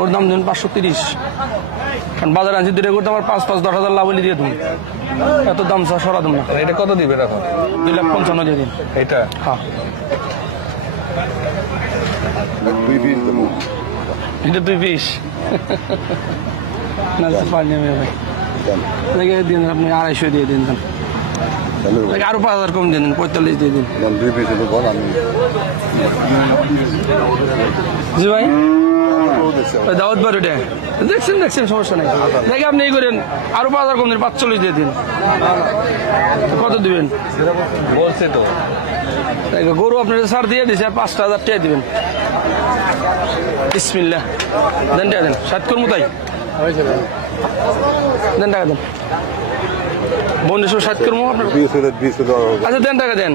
ওর দাম দেবেন 530, কারণ বাজারে আনছি দুটো করতে আমার 5-10 হাজার লাভ হলে দিয়ে দেবেন, এত দাম সরা দেব না। এটা কত দিবেন এখন? 2,55,000 দিয়ে দিন। এটা হ্যাঁ, এটা 2 পিস না পারি আমি ভাই, দিন আপনি 250 দিয়ে দিন, আরো 5,000 কম দিয়ে দিন, 45 দিয়ে দিন। জি ভাই, দাওয়াত বার ওটা দেখছেন সমস্যা নেই, দেখে আপনি এই করেন আরো 5,000 কম দিন, 45 দিয়ে দিন। কত দিবেন বলছে তো? গরু আপনার ছাড় দিয়ে দিছে, আর 5,000 টাকা দিবেন। বিসমিল্লাহ, দেন টাকা দেন, 60 করবো তাই দেন, টাকা দেন। বন্ধু 60 করবো আপনার, আচ্ছা দেন টাকা দেন,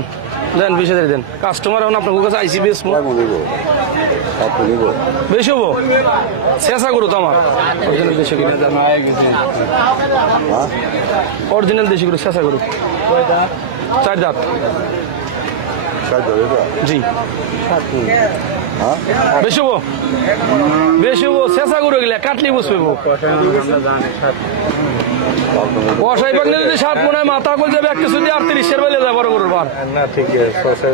20,000 দেন। কাস্টমার এখন আপনার কাছে আইসি বেশ বেশি হবো, শেষা করো তো আমার অরিজিনাল দেশি করো, শেষা করো 4 দাঁত। জি বেশি হবো, বেশি হবো, শেষা করো গেলে কাটলি বুঝবে কষাই পাকলে যদি 7 মনে হয় মাথা করে যাবে, 1 কিছু দিয়ে 38-এর বেলে যায় বড় গরুর বার। না ঠিক আছে,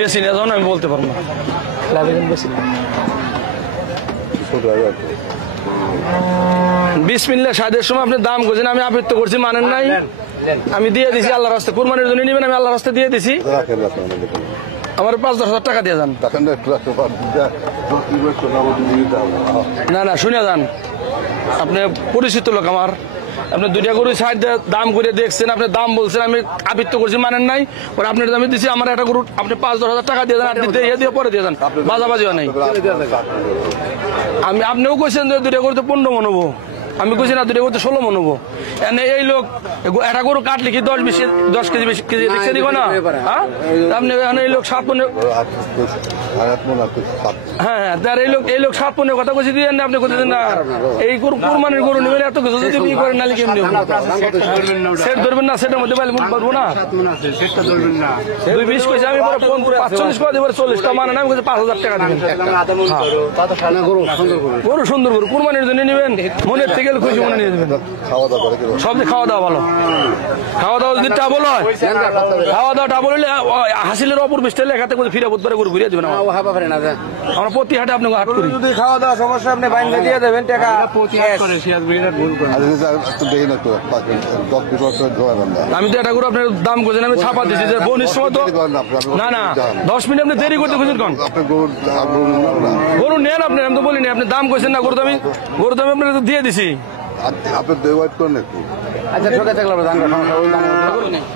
বেশি না যখন আমি বলতে পারবো না, বেশি না। বিসমিল্লাহ, 60-এর সময় আপনি দাম করছেন, আমি আবৃত্ত করছি, মানেন নাই, আমি দিয়ে দিছি আল্লাহর রাস্তায়, কুরবানির জন্য নিবেন, আমি আল্লাহর রাস্তায় দিয়ে দিছি, আমার 5-10 হাজার টাকা দিয়ে যান। না না শুনে যান, আপনি পরিচিত লোক আমার, আপনি 2টা গরু সাইড দাম করে দেখছেন, আপনি দাম বলছেন, আমি আবৃত্ত করছি, মানেন নাই, পরে আপনার দামে দিচ্ছি, আমার একটা গরু আপনি 5-10 হাজার টাকা দিয়ে যান, আর দিয়ে পরে দিয়ে যান, বাজাবাজি হয় নাই। আপনিও কইছেন যে 2টা গরুতে 15 মন হবো, আমি কইছি না 2টা গরুতে 16 মন হবো। এনে এই লোক একটা গরু কাটলে কি 10 কেজি বেশি কেজি দেখছে দিব না? হ্যাঁ, আপনি এই লোক 7 মনে, হ্যাঁ তার এই লোক 7 মনের কথা কইছি দিয়ে আপনি কইতেছেন না, এই গরু কুরবানির গরু নেবেন, এত কিছু যদি ই করেন নালি কেমনি সেট ধরবেন না, সেটার মধ্যে পাইলে পারবো না, 220 কইছি আমি, 45 করে দেবো, 40টা মানে না, আমি কইছি 5,000 টাকা দিবেন। গরু সুন্দর গরু কুরবানির জন্য নেবেন, মনের থেকে খুশি মনে নিয়ে দেবেন। সব খাওয়া দাওয়া ভালো, খাওয়া দাওয়া যদি টাবল হয়, খাওয়া দাওয়া টাবল হলে হাসিলের অপর বৃষ্টি লেখাতে ফিরে বুধবারে গরু ঘুরিয়ে দেবেন, আমরা প্রতি হাটে আপনাকে হাট করি। যদি খাওয়া দাওয়া সমস্যা আপনি বাইন্দা দিয়ে দেবেন টাকা, আমি তো এটা করে আপনার দাম করছেন, আমি ছাপা দিচ্ছি যে বোনের সময় তো না না 10 মিনিট আপনি দেরি করতে খুঁজছেন কোন গরু নেন আপনি, আমি তো বলিনি, আপনি দাম করছেন না, গরু দামি আপনাকে দিয়ে দিছি।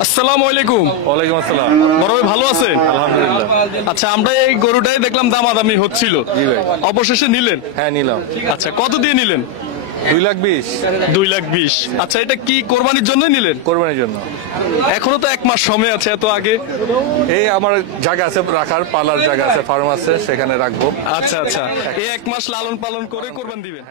আসসালামু আলাইকুম। ওয়ালাইকুম আসসালাম। বড় ভাই ভালো আছেন? আলহামদুলিল্লাহ। আচ্ছা, আমরা এই গরুটাই দেখলাম দামাদামি হচ্ছিল, অবশেষে নিলেন? হ্যাঁ নিলাম। আচ্ছা, কত দিয়ে নিলেন? 2,20,000। 2,20,000। আচ্ছা, এটা কি কোরবানির জন্য নিলেন? কোরবানির জন্য। এখনো তো 1 মাস সময় আছে, এত আগে? এই আমার জায়গা আছে রাখার, পালার জায়গা আছে, ফার্ম আছে, সেখানে রাখবো। আচ্ছা আচ্ছা, এই 1 মাস লালন পালন করে কোরবান দিবেন?